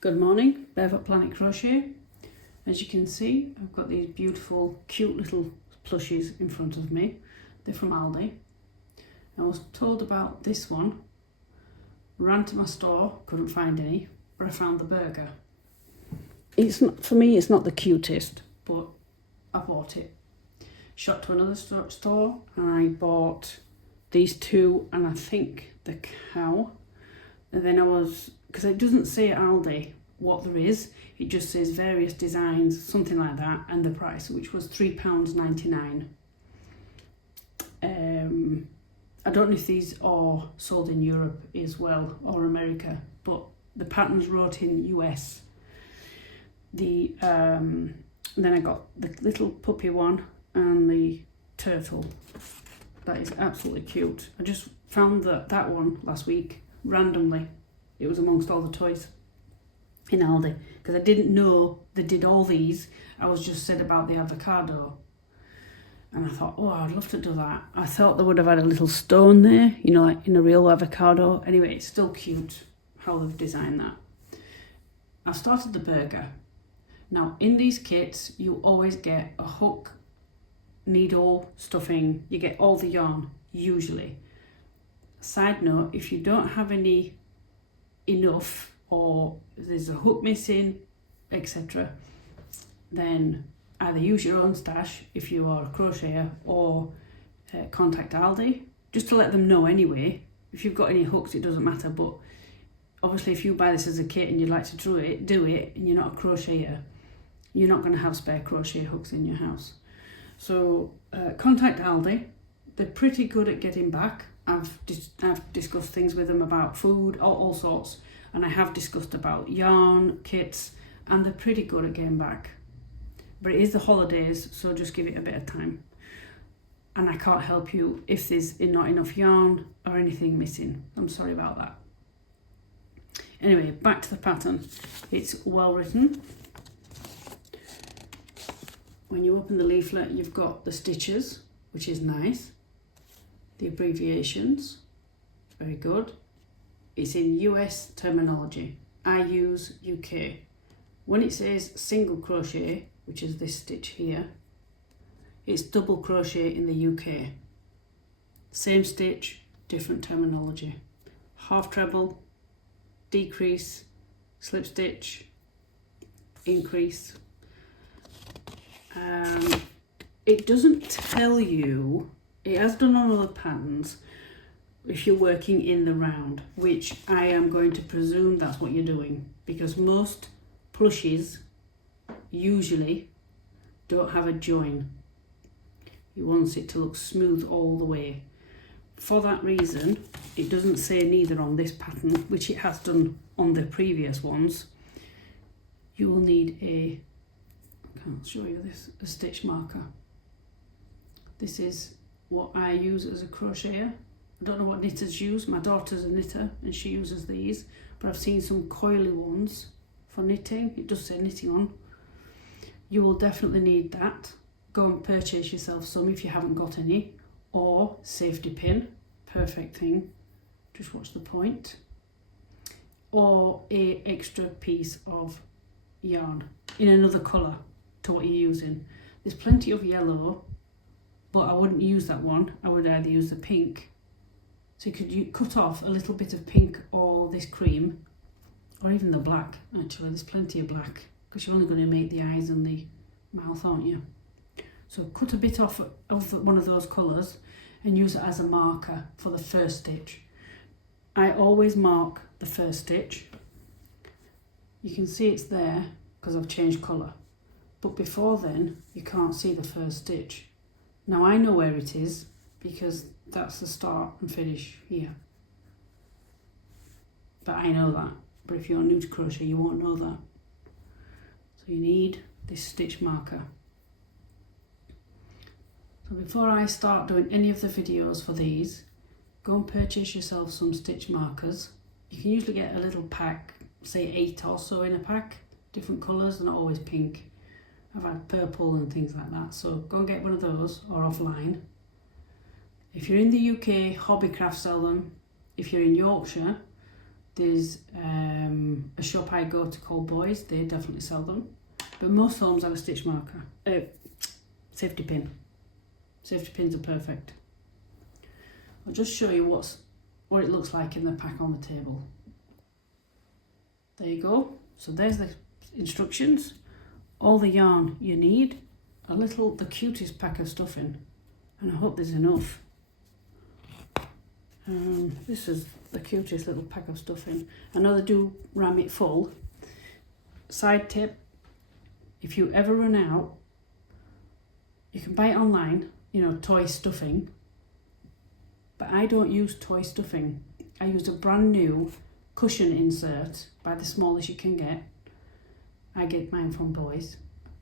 Good morning, Bev at Planetcrochet. As you can see, I've got these beautiful, cute little plushies in front of me. They're from Aldi. I was told about this one, ran to my store, couldn't find any, but I found the burger. It's not, for me, it's not the cutest, but I bought it. Shot to another store and I bought these two and I think the cow. And then because it doesn't say at Aldi what there is, it just says various designs, something like that, and the price, which was £3.99. I don't know if these are sold in Europe as well, or America, but the patterns wrote in US. Then I got the little puppy one and the turtle. That is absolutely cute. I just found that one last week randomly. It was amongst all the toys in Aldi because I didn't know they did all these. I was just said about the avocado and I thought, oh, I'd love to do that. I thought they would have had a little stone there, you know, like in a real avocado. Anyway, it's still cute how they've designed that. I've started the burger. Now in these kits you always get a hook, needle, stuffing, you get all the yarn usually. Side note, if you don't have enough or there's a hook missing, etc., then either use your own stash if you are a crocheter or contact Aldi just to let them know anyway. If you've got any hooks it doesn't matter, but obviously if you buy this as a kit and you'd like to do it and you're not a crocheter, you're not going to have spare crochet hooks in your house. So contact Aldi. They're pretty good at getting back. I've discussed things with them about food, all sorts, and I have discussed about yarn, kits, and they're pretty good at getting back. But it is the holidays, so just give it a bit of time. And I can't help you if there's not enough yarn or anything missing. I'm sorry about that. Anyway, back to the pattern. It's well written. When you open the leaflet, you've got the stitches, which is nice. The abbreviations, very good. It's in US terminology. I use UK. When it says single crochet, which is this stitch here, it's double crochet in the UK. Same stitch, different terminology. Half treble, decrease, slip stitch, increase. It doesn't tell you, it has done on other patterns, if you're working in the round, which I am going to presume that's what you're doing, because most plushies usually don't have a join. You want it to look smooth all the way. For that reason, it doesn't say neither on this pattern, which it has done on the previous ones. You will need I can't show you this, a stitch marker. This is what I use as a crocheter. I don't know what knitters use. My daughter's a knitter and she uses these, but I've seen some coily ones for knitting. It does say knitting on. You will definitely need that. Go and purchase yourself some if you haven't got any, or safety pin, perfect thing. Just watch the point. Or a extra piece of yarn in another colour to what you're using. There's plenty of yellow, but I wouldn't use that one. I would either use the pink. So you could cut off a little bit of pink or this cream, or even the black. Actually, there's plenty of black because you're only going to make the eyes and the mouth, aren't you? So cut a bit off of one of those colours and use it as a marker for the first stitch. I always mark the first stitch. You can see it's there because I've changed colour. But before then, you can't see the first stitch. Now I know where it is because that's the start and finish here. But I know that. But if you're new to crochet, you won't know that. So you need this stitch marker. So before I start doing any of the videos for these, go and purchase yourself some stitch markers. You can usually get a little pack, say 8 or so in a pack, different colours, they're not always pink. I've had purple and things like that, so go and get one of those or offline. If you're in the UK, Hobbycraft sell them. If you're in Yorkshire, there's a shop I go to called Boys, they definitely sell them. But most homes have a stitch marker, safety pin. Safety pins are perfect. I'll just show you what it looks like in the pack on the table. There you go. So there's the instructions. All the yarn you need. The cutest pack of stuffing. And I hope there's enough. This is the cutest little pack of stuffing. I know they do ram it full. Side tip, if you ever run out, you can buy it online, you know, toy stuffing. But I don't use toy stuffing. I use a brand new cushion insert, by the smallest you can get. I get mine from Boys,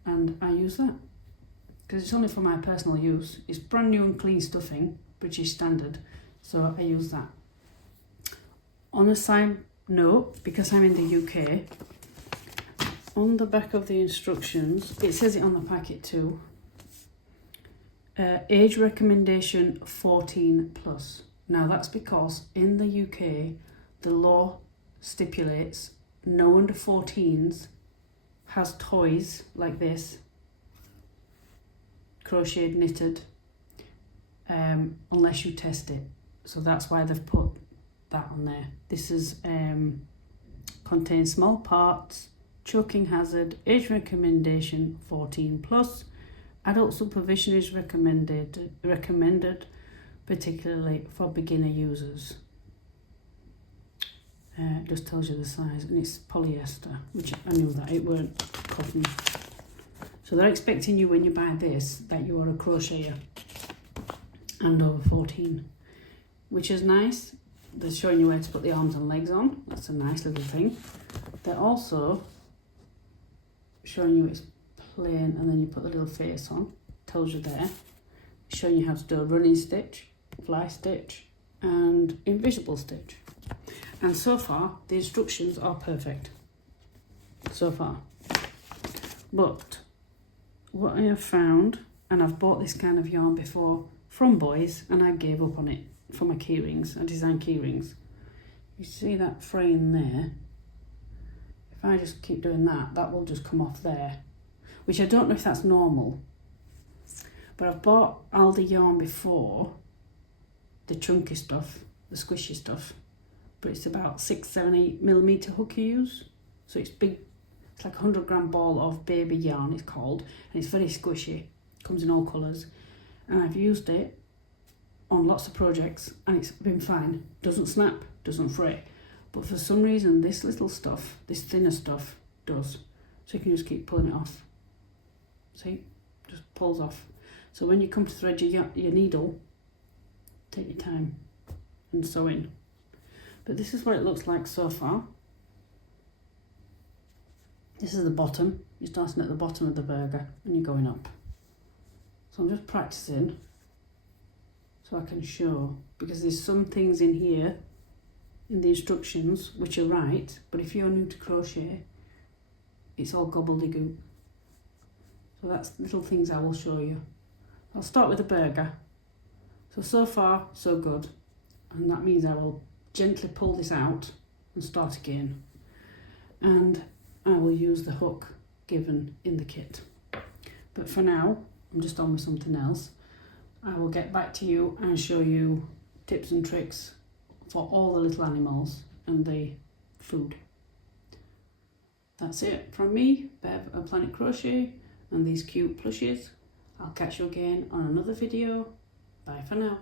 and I use that because it's only for my personal use. It's brand new and clean stuffing, British standard, so I use that. On a side note, because I'm in the UK, on the back of the instructions, it says it on the packet too, age recommendation 14 plus. Now that's because in the UK the law stipulates no under 14s has toys like this, crocheted, knitted, unless you test it. So that's why they've put that on there. This is contains small parts, choking hazard, age recommendation 14 plus. Adult supervision is recommended, particularly for beginner users. It just tells you the size, and it's polyester, which I knew that it weren't cotton. So they're expecting you when you buy this that you are a crocheter and over 14, which is nice. They're showing you where to put the arms and legs on. That's a nice little thing. They're also showing you it's plain, and then you put the little face on. Tells you there. Showing you how to do a running stitch, fly stitch, and invisible stitch. And so far, the instructions are perfect. So far. But what I have found, and I've bought this kind of yarn before from Boys, and I gave up on it for my key rings. I designed key rings. You see that fraying there? If I just keep doing that, that will just come off there. Which I don't know if that's normal. But I've bought Aldi yarn before, the chunky stuff, the squishy stuff. But it's about 6, 7, 8 millimeter hook you use. So it's big, it's like a 100-gram ball of baby yarn, it's called. And it's very squishy, comes in all colours. And I've used it on lots of projects and it's been fine. Doesn't snap, doesn't fray. But for some reason this little stuff, this thinner stuff, does. So you can just keep pulling it off. See, just pulls off. So when you come to thread your needle, take your time and sew in. But this is what it looks like so far. This is the bottom. You're starting at the bottom of the burger and you're going up. So I'm just practicing so I can show, because there's some things in here in the instructions which are right, but if you're new to crochet, it's all gobbledygook. So that's little things I will show you. I'll start with the burger. So far, so good. And that means I will gently pull this out and start again. And I will use the hook given in the kit. But for now, I'm just on with something else. I will get back to you and show you tips and tricks for all the little animals and the food. That's it from me, Bev of Planet Crochet, and these cute plushies. I'll catch you again on another video. Bye for now.